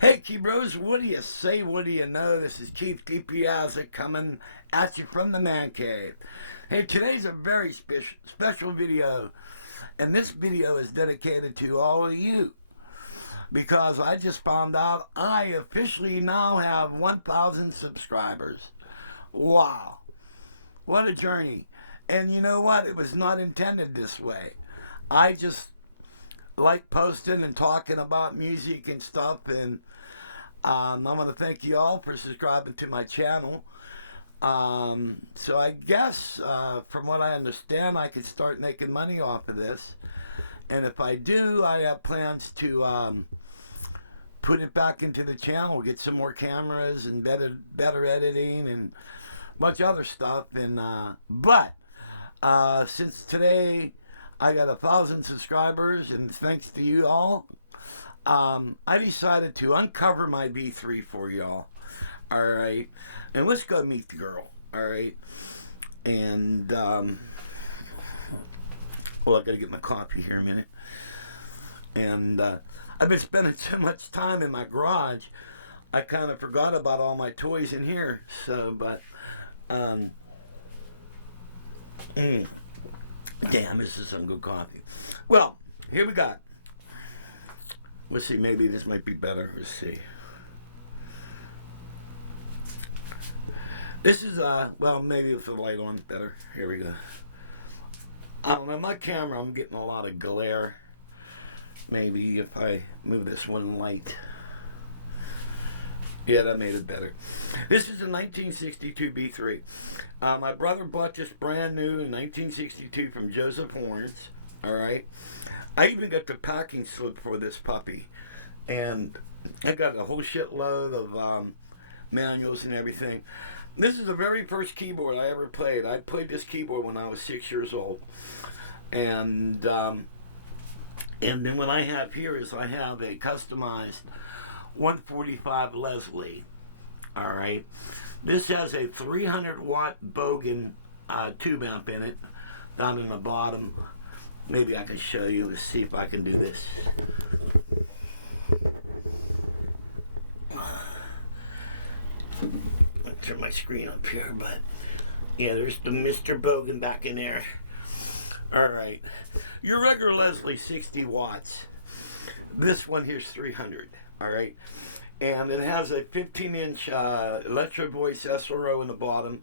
Hey, Key Bros, what do you say? What do you know? This is Keith DiPiazza coming at you from the man cave. Hey, today's a very special video, and this video is dedicated to all of you because I just found out I officially now have 1,000 subscribers. Wow, what a journey. And you know what? It was not intended this way. I just like posting and talking about music and stuff, and I want to thank you all for subscribing to my channel. So I guess, from what I understand, I could start making money off of this. And if I do, I have plans to put it back into the channel, get some more cameras and better editing and much other stuff. And but since today I got 1,000 subscribers, and thanks to you all, I decided to uncover my B3 for y'all. Alright. And let's go meet the girl. Alright. And, well, I gotta get my coffee here a minute. And, I've been spending so much time in my garage, I kind of forgot about all my toys in here. So, but, damn, this is some good coffee. Well, here we got. Let's see, maybe this might be better. Let's see. This is, well, maybe with the light on better. Here we go. I don't know, my camera, I'm getting a lot of glare. Maybe if I move this one light. Yeah, that made it better. This is a 1962 B3. My brother bought this brand new in 1962 from Joseph Horns. Alright. I even got the packing slip for this puppy. And I got a whole shitload of manuals and everything. This is the very first keyboard I ever played. I played this keyboard when I was 6 years old. And then what I have here is I have a customized 145 Leslie. Alright. This has a 300 watt Bogan tube amp in it. Down in the bottom. Maybe I can show you. Let's see if I can do this. I'll turn my screen up here, but yeah, there's the Mr. Bogan back in there. Alright. Your regular Leslie, 60 watts. This one here's 300. Alright. And it has a 15-inch Electro Voice SRO in the bottom.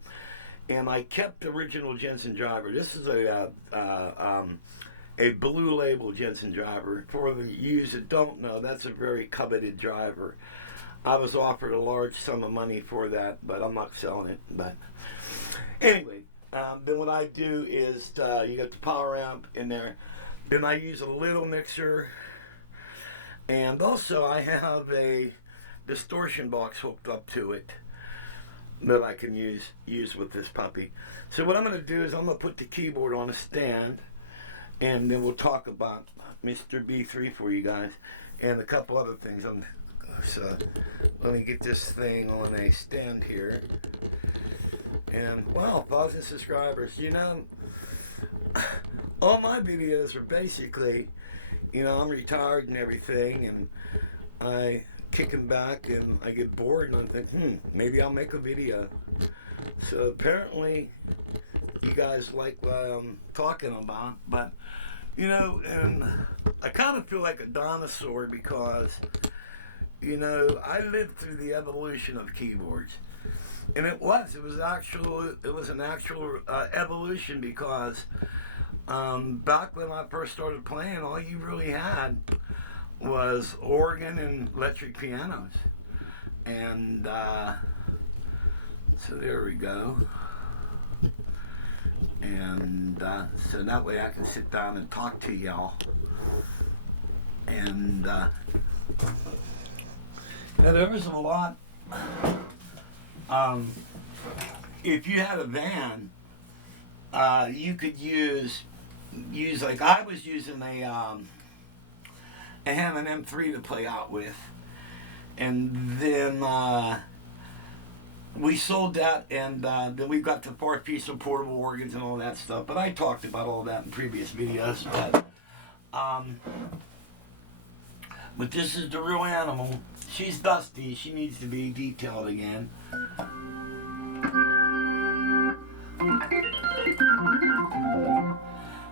And I kept the original Jensen driver. This is a Blue Label Jensen driver. For the yous that don't know, that's a very coveted driver. I was offered a large sum of money for that, but I'm not selling it. But anyway, then what I do is you got the power amp in there. Then I use a little mixer, and also I have a distortion box hooked up to it that I can use with this puppy. So what I'm going to do is I'm going to put the keyboard on a stand, and then we'll talk about Mr. B3 for you guys and a couple other things. So let me get this thing on a stand here. And wow, 1,000 subscribers. You know, all my videos are basically, you know, I'm retired and everything, and I kicking back and I get bored and I think, maybe I'll make a video. So apparently you guys like what I'm talking about, but you know, and I kind of feel like a dinosaur because, you know, I lived through the evolution of keyboards, and it was an actual evolution because back when I first started playing, all you really had was organ and electric pianos. And so there we go. And so that way I can sit down and talk to y'all. And yeah, there was a lot. If you had a van, you could use like I was using a Hammond M3 to play out with, and then we sold that, and then we got the 4-piece of portable organs and all that stuff. But I talked about all that in previous videos. But But this is the real animal. She's dusty. She needs to be detailed again.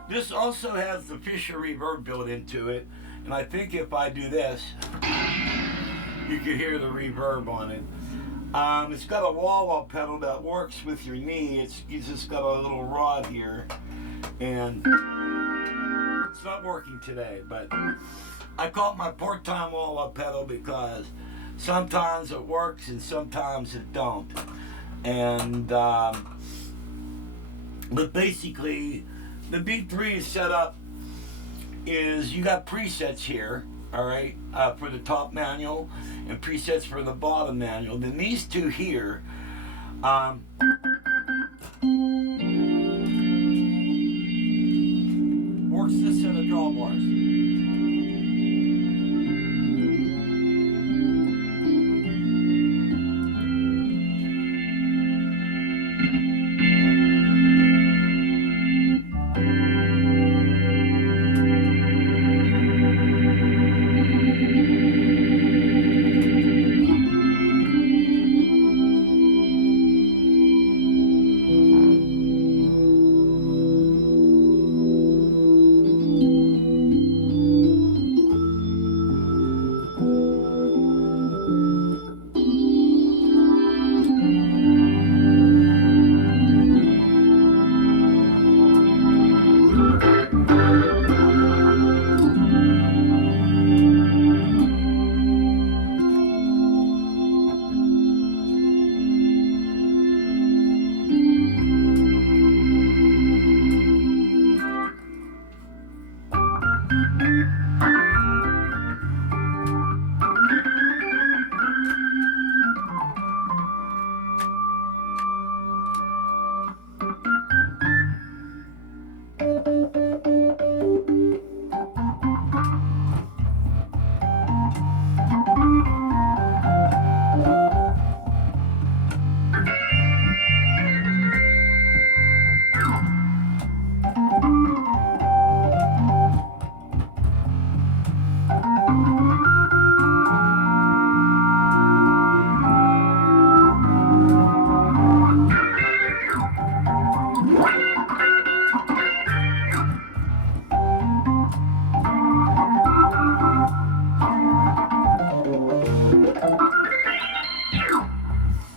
This also has the Fisher reverb built into it. And I think if I do this, you can hear the reverb on it. It's got a wah-wah pedal that works with your knee. It's just got a little rod here. And it's not working today, but I call it my part-time wah-wah pedal because sometimes it works and sometimes it don't. And but basically, the B3 is set up is you got presets here, all right, for the top manual and presets for the bottom manual. Then these two here, works this set of drawbars.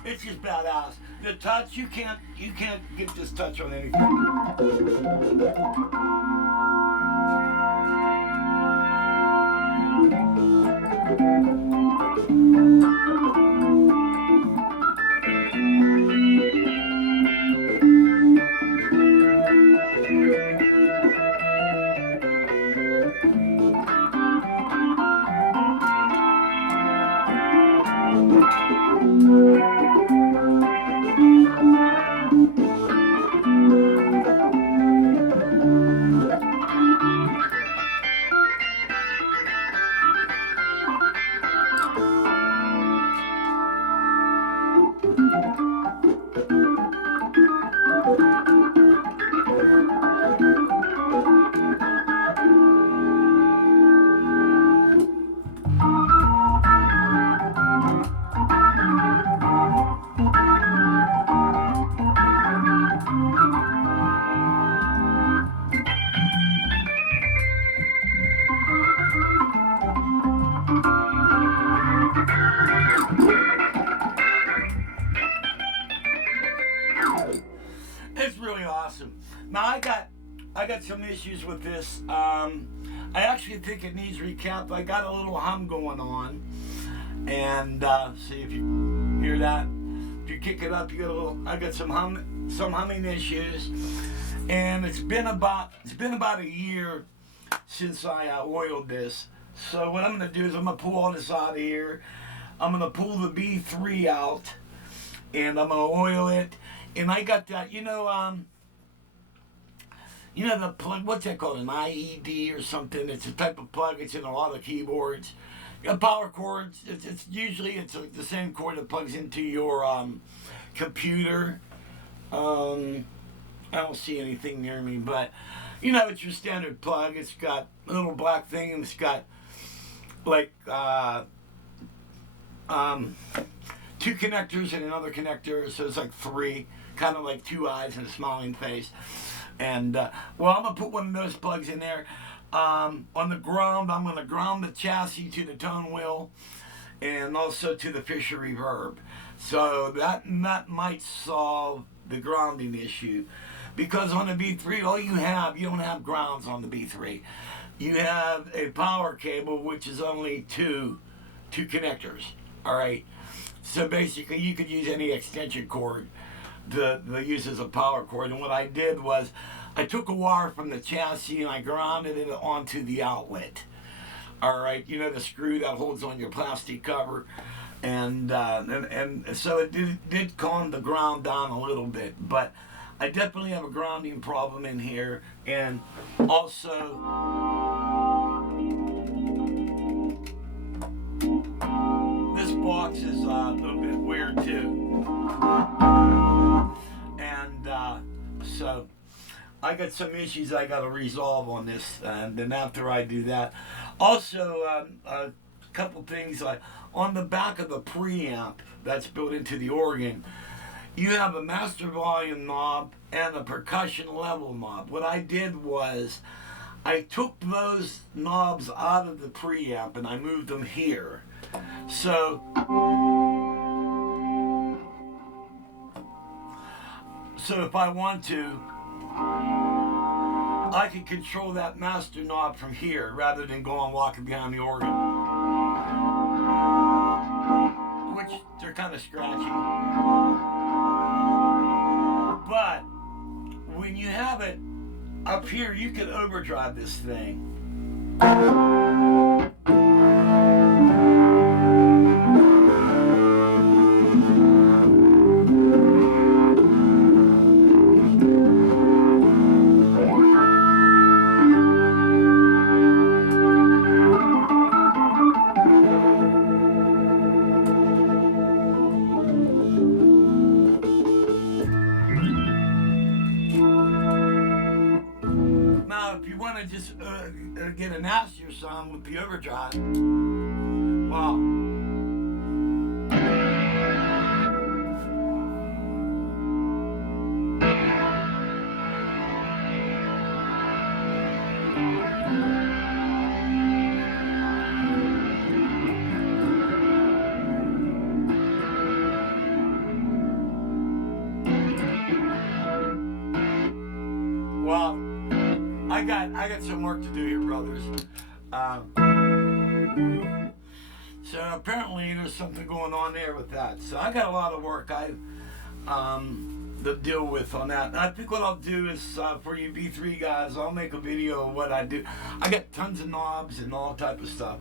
It's just badass. The touch, you can't get this touch on anything. It's really awesome. Now I got some issues with this. I actually think it needs recapped. I got a little hum going on, and see if you hear that. If you kick it up, you get a little. I got some humming issues, and it's been about a year since I oiled this. So what I'm gonna do is I'm gonna pull all this out of here. I'm gonna pull the B3 out, and I'm gonna oil it. And I got that, you know the plug, what's that called, an IED or something? It's a type of plug. It's in a lot of keyboards. Power cords. It's usually the same cord that plugs into your computer. I don't see anything near me, but it's your standard plug. It's got a little black thing, and it's got like um, two connectors and another connector, so it's like three, kind of like two eyes and a smiling face. And well, I'm gonna put one of those plugs in there. On the ground, I'm gonna ground the chassis to the tone wheel and also to the Fisher reverb. So that might solve the grounding issue. Because on the B3, you don't have grounds on the B3. You have a power cable, which is only two connectors. All right. So basically, you could use any extension cord to use as a power cord. And what I did was, I took a wire from the chassis and I grounded it onto the outlet. All right, you know the screw that holds on your plastic cover, and so it did calm the ground down a little bit, but I definitely have a grounding problem in here, and also this box is a little bit weird too, and so I got some issues I got to resolve on this, and then after I do that, also a couple things like on the back of the preamp that's built into the organ, you have a master volume knob and a percussion level knob. What I did was I took those knobs out of the preamp and I moved them here. So if I want to, I can control that master knob from here rather than going walking behind the organ, which they're kind of scratchy. But when you have it up here, you can overdrive this thing. If you want to just get a nastier sound with the overdrive, well, I got some work to do here, brothers. So apparently there's something going on there with that. So I got a lot of work to deal with on that. And I think what I'll do is for you B3 guys, I'll make a video of what I do. I got tons of knobs and all type of stuff.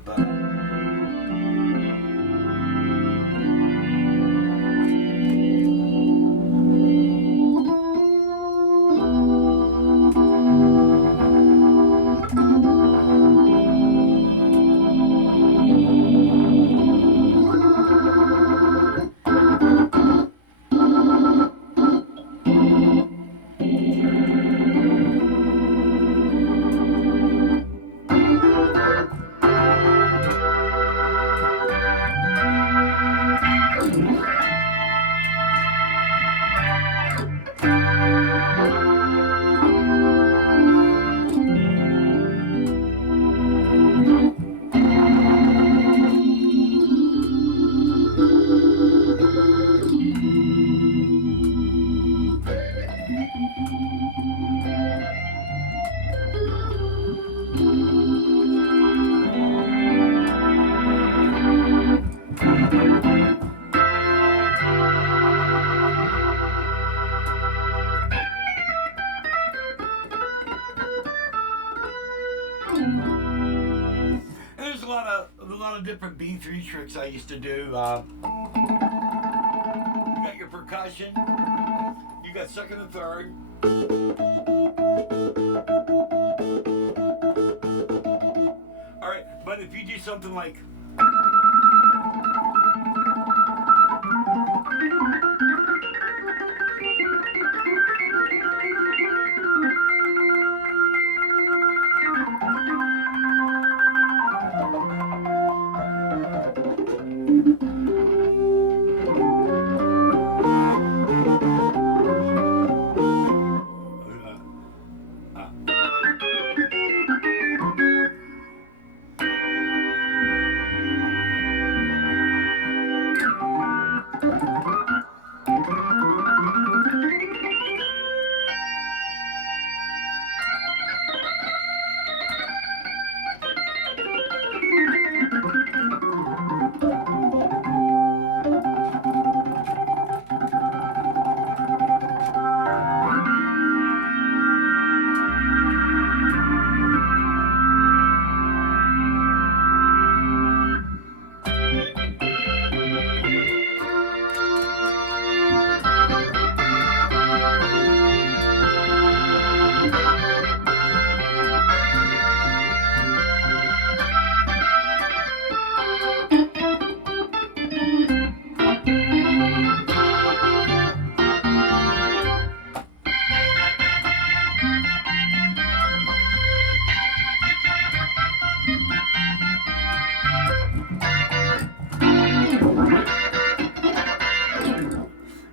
There's a lot of different B3 tricks I used to do. You got your percussion, you got second and third. All right, but if you do something like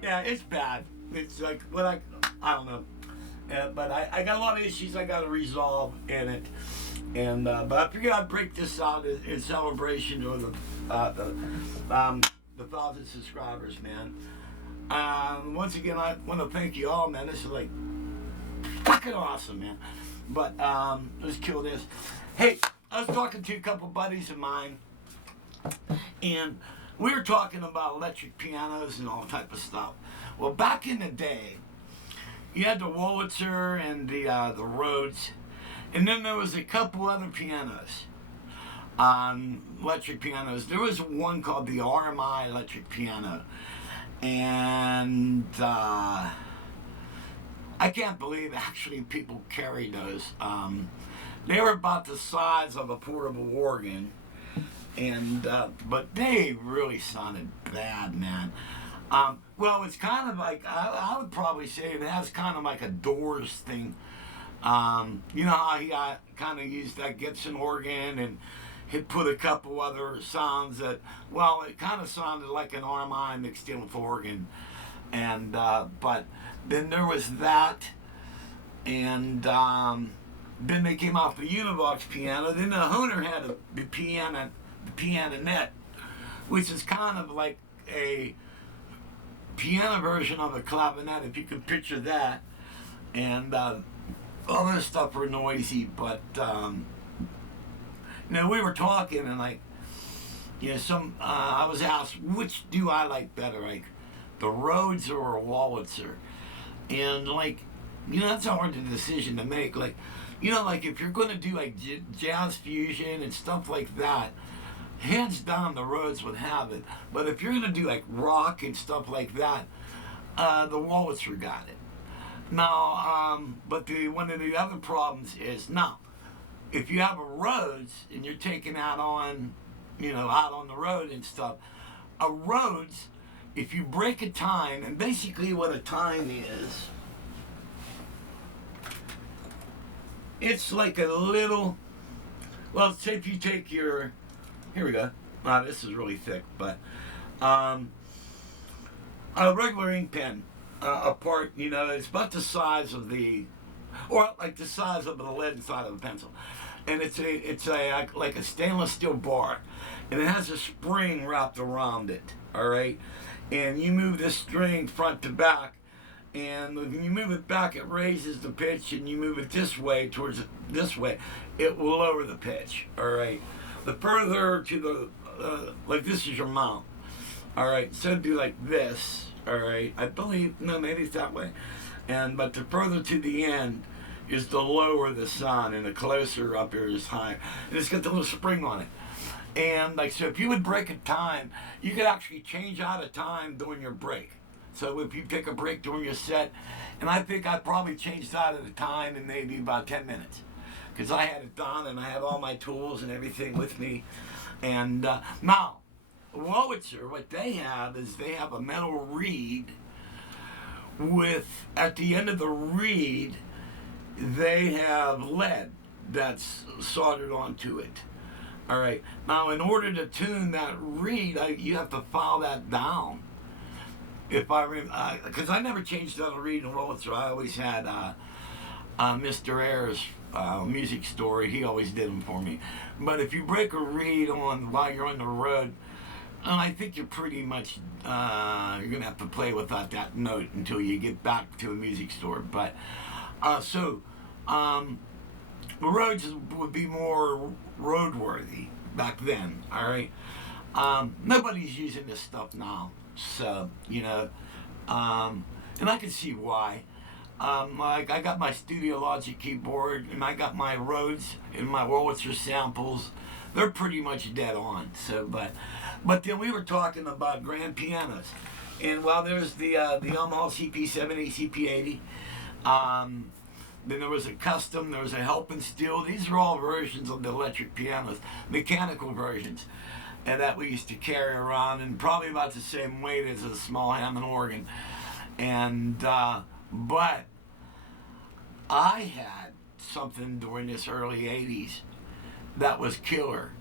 Yeah, it's bad. It's like, but I don't know. But I got a lot of issues I got to resolve in it. And but I figured I'd break this out in celebration of the 1,000 subscribers, man. Once again, I want to thank you all, man. This is like fucking awesome, man. But let's kill this. Hey, I was talking to a couple buddies of mine, and we were talking about electric pianos and all type of stuff. Well, back in the day, you had the Wurlitzer and the Rhodes, and then there was a couple other pianos, electric pianos. There was one called the RMI electric piano, and I can't believe actually people carried those. They were about the size of a portable organ, and but they really sounded bad, man. Well, it's kind of like, I would probably say it has kind of like a Doors thing. You know how he kind of used that Gibson organ and he put a couple other sounds that, well, it kind of sounded like an RMI mixed in with organ. And, but then there was that, and then they came off the Univox piano. Then the Hohner had the pianonet, which is kind of like a piano version of a clavinet, if you can picture that. And all this stuff were noisy, but you know, we were talking, and like, you know, I was asked, which do I like better, like the Rhodes or a Wurlitzer? And like, you know, that's a hard decision to make. Like, you know, like if you're going to do like jazz fusion and stuff like that, hands down the Rhodes would have it. But if you're going to do like rock and stuff like that, the Wurlitzer got it. Now, but one of the other problems is, now, if you have a Rhodes and you're taking out on, you know, out on the road and stuff, a Rhodes, if you break a time, and basically what a time is, it's like a little, well, say if you take your, here we go. Wow, this is really thick, but a regular ink pen, apart, you know, it's about the size of the, or like the size of the lead inside of a pencil, and it's a like a stainless steel bar, and it has a spring wrapped around it. All right, and you move this string front to back, and when you move it back, it raises the pitch, and you move it this way towards this way, it will lower the pitch. All right. The further to the, like this is your mount, all right, so it'd be like this, all right, I believe, no, maybe it's that way, but the further to the end is the lower the sound, and the closer up here is higher, and it's got the little spring on it, and like, so if you would break a time, you could actually change out a time during your break. So if you take a break during your set, and I think I probably changed out of the time in maybe about 10 minutes. Because I had it done, and I had all my tools and everything with me. And now, Wurlitzer, what they have is they have a metal reed with, at the end of the reed, they have lead that's soldered onto it. All right. Now, in order to tune that reed, you have to file that down. If I because I never changed out a reed in Wurlitzer. I always had Mr. Ayers music store. He always did them for me. But if you break a reed on while you're on the road, I think you're pretty much you're gonna have to play without that note until you get back to a music store. But the roads would be more roadworthy back then. All right, nobody's using this stuff now, so and I can see why. Like I got my Studio Logic keyboard, and I got my Rhodes and my Wurlitzer samples. They're pretty much dead on. So, but then we were talking about grand pianos, and while there's the Yamaha CP70, CP80, then there was a custom, there was a Helping Steel. These are all versions of the electric pianos, mechanical versions, and that we used to carry around, and probably about the same weight as a small Hammond organ, and but I had something during this early 80s that was killer.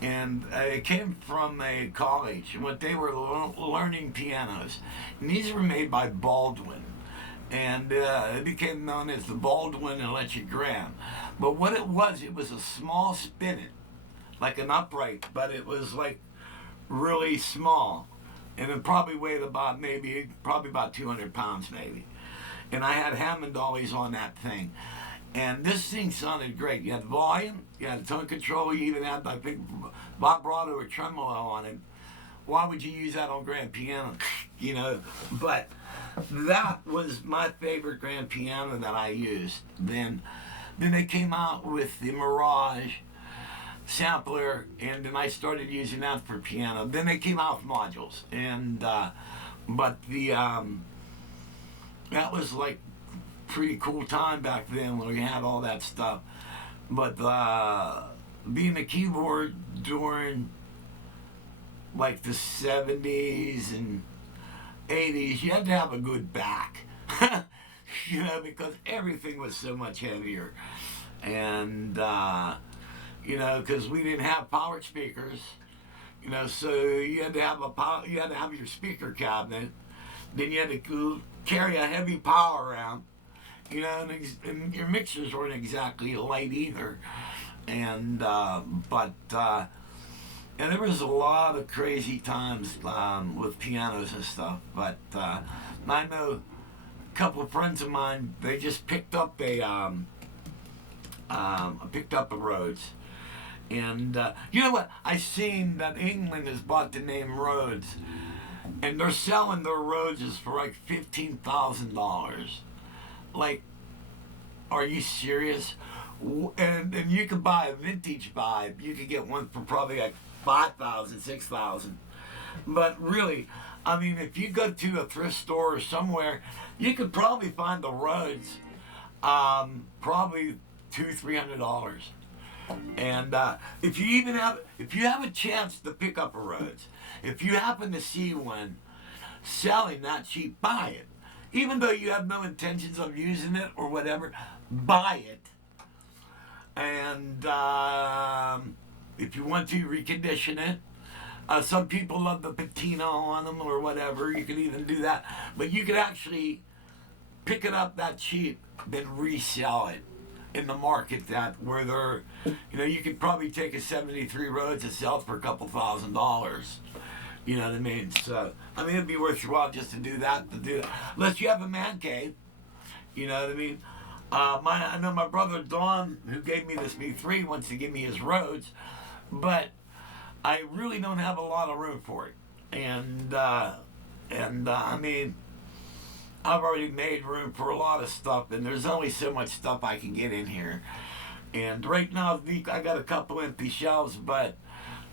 And it came from a college. What they were learning pianos. And these were made by Baldwin. And it became known as the Baldwin Electric Grand. But what it was a small spinet, like an upright, but it was like really small. And it probably weighed about probably about 200 pounds maybe. And I had Hammond dollies on that thing. And this thing sounded great. You had volume, you had tone control, you even had, I think, vibrato or tremolo on it. Why would you use that on grand piano? But that was my favorite grand piano that I used. Then they came out with the Mirage sampler, and then I started using that for piano. Then they came out with modules, and but the that was like pretty cool time back then when we had all that stuff. But being a keyboard during like the 70s and 80s, you had to have a good back, because everything was so much heavier. And, because we didn't have powered speakers, so you had to have you had to have your speaker cabinet. Then you had to carry a heavy power around. And your mixers weren't exactly light either, and and there was a lot of crazy times with pianos and stuff. But I know a couple of friends of mine, they just picked up a Rhodes, and you know what? I seen that England has bought the name Rhodes, and they're selling their Rhodes for like $15,000. Like, are you serious? And you could buy a vintage vibe. You could get one for probably like $5,000, $6,000. But really, I mean, if you go to a thrift store or somewhere, you could probably find the Rhodes, probably $200-$300. And if you have a chance to pick up a Rhodes, if you happen to see one selling that cheap, buy it. Even though you have no intentions of using it or whatever, buy it. And if you want to recondition it, some people love the patina on them or whatever. You can even do that. But you could actually pick it up that cheap, then resell it in the market where they're, you could probably take a 73 Rhodes and sell it for a couple $1,000s. You know what I mean? So, I mean, it'd be worth your while just to do that. Unless you have a man cave. You know what I mean? I know my brother Don, who gave me this B3, wants to give me his Rhodes, but I really don't have a lot of room for it. And I mean, I've already made room for a lot of stuff, and there's only so much stuff I can get in here. And right now, I got a couple empty shelves, but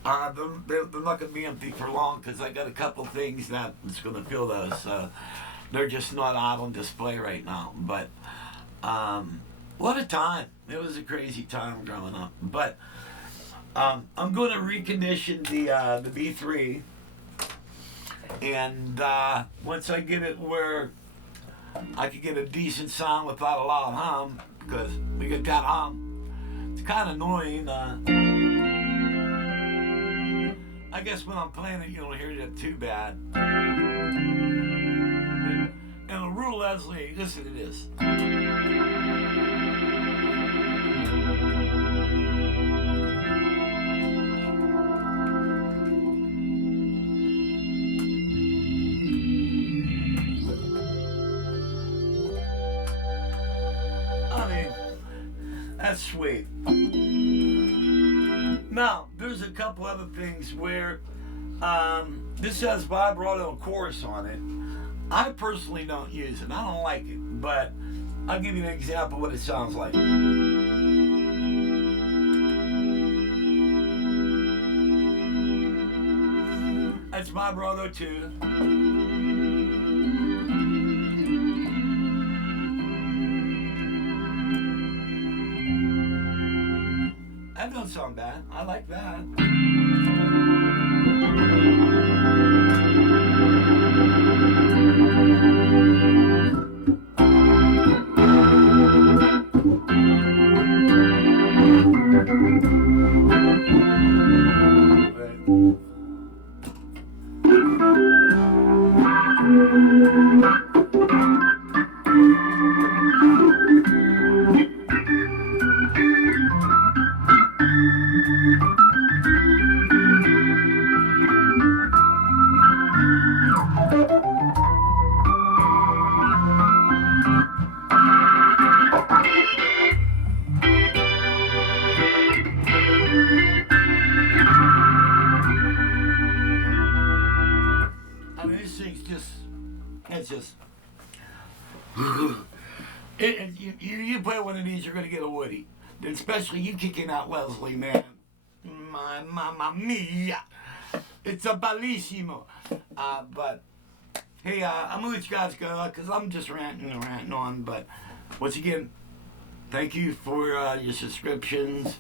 they're not going to be empty for long because I got a couple things that's going to fill those. So they're just not out on display right now. But what a time. It was a crazy time growing up. But I'm going to recondition the B3. And once I get it where I can get a decent sound without a lot of hum, because we get that hum, it's kind of annoying. I guess when I'm playing it, you don't hear it too bad. And LaRue Leslie, listen to this. I mean, that's sweet. Now, there's a couple other things where this has vibrato chorus on it. I personally don't use it. I don't like it, but I'll give you an example of what it sounds like. That's vibrato too. That don't sound bad. I like that. I mean, this thing's just, it's just, you play one of these, you're going to get a Woody. Especially you kicking out Leslie, man. My mamma mia. It's a bellissimo. But, hey, I'm going to let you guys go because I'm just ranting on. But, once again, thank you for your subscriptions.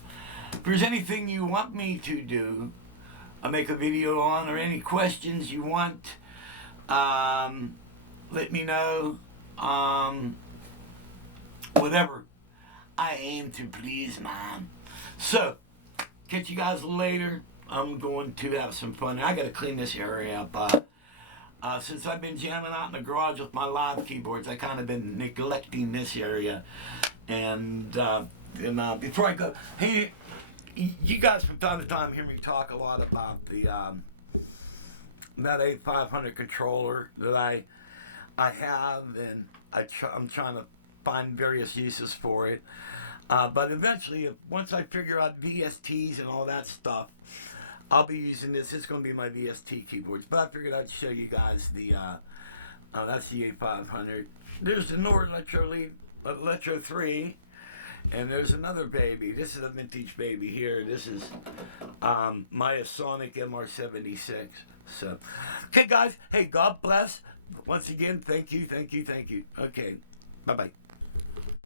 If there's anything you want me to do, I'll make a video on, or any questions you want, let me know. Whatever. I aim to please, man. So, catch you guys later. I'm going to have some fun. I got to clean this area up. Since I've been jamming out in the garage with my live keyboards, I kind of been neglecting this area. And before I go, hey, you guys from time to time hear me talk a lot about the that A500 controller that I have, and I'm trying to find various uses for it. But eventually, once I figure out VSTs and all that stuff, I'll be using this. It's going to be my VST keyboards. But I figured I'd show you guys the, that's the A500. There's the Nord Electro 3. And there's another baby. This is a vintage baby here. This is my Sonic MR76. So, okay, guys. Hey, God bless. Once again, thank you. Okay, bye-bye.